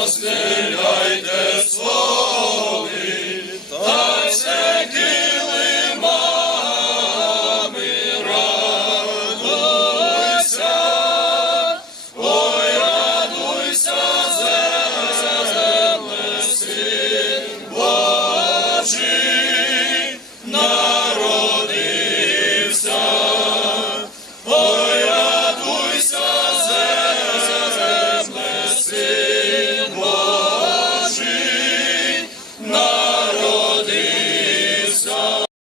Розділяйте